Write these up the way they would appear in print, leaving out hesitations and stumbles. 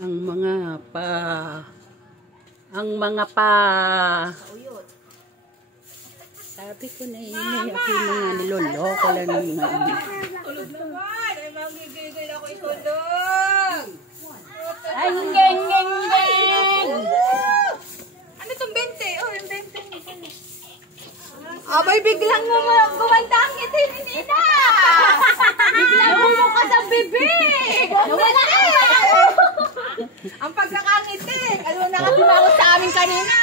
Ang mga pa. Sabi ko na ini, ako yung mga niloloko lang ng mga ini. Tulog naman! Ay, magigigil ako itulog! Ay, geng! Ano itong 20? Oh, yung 20. Abay, biglang gumanda ang ngiti ni Nina! Biglang bumukas ang bibig! Nawala ang pagkakangiti! Ano na kasi bakit sa amin kanina?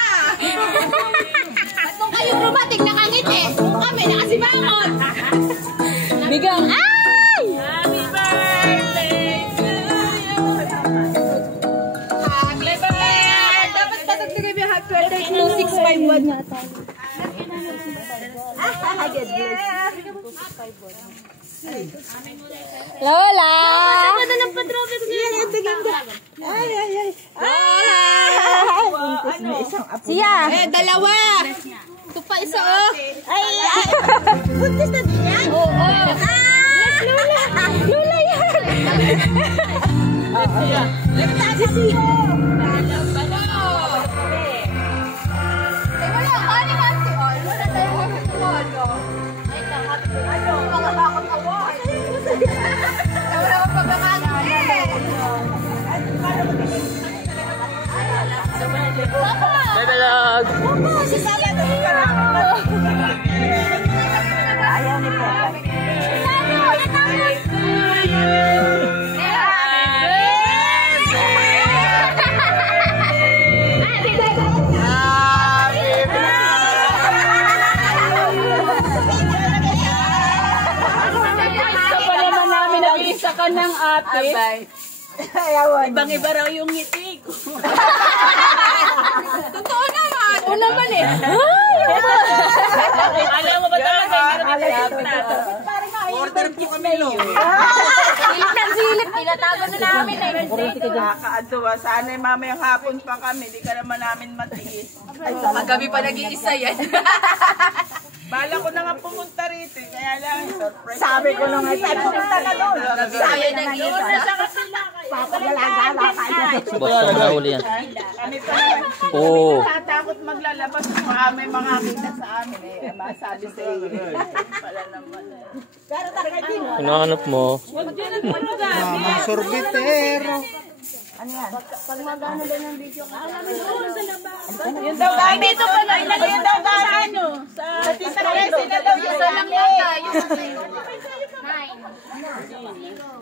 Ba't nung kayong rumating nakangiti? Kami nakasimangot! Bigang, ay! Happy birthday to you! Happy birthday! Dapat patagtigay mo yung happy birthday to 651 yata. Lola! Ano ng patrope ko sa'yo? Ay! Siya! Dalawa! Ito pa isa, oh! Ay! Buntis na din yan? Oo! Lola yan! Nagtagas mo! Wala, kani kasi, oh. Wala tayo mag-polo. Ay, ano, mga bakot award. Wala akong pagkakagin. Dadalog! Si Sala, doon ka lang. Ayaw ni Papa. Isa ka ng ate. Ibang-iba raw yung ngiti ko. Totoo naman. Oo naman eh. Alam mo ba talaga? Order po kami, no? Silip ng silip. Tinatago na namin eh. Nakakaaduwa. Sana mamayang hapon pa kami. Di ka naman namin matiis. Paggabi pa nag-iisa yan. Bala ko na nga pumunta rito. Kaya lang, surprise. Sabi ko nung ay pumunta na doon. Sabi nag-iisa. Papagalaga kayo. Boss, kung nahuli yan. Kami pa naman. Oo. Tatakot maglalabas kung may mga kita sa amin. Eh, masabi sa iyo. Pala naman. Pero talaga din. Hinahanap mo. Mga sorbitero. Ano yan? Pag magano din ng video ka. Yun daw dami. Dito pa na. Yun daw dami. Sa Tita Leslie na daw yun. Isa lang yata. Yung 9.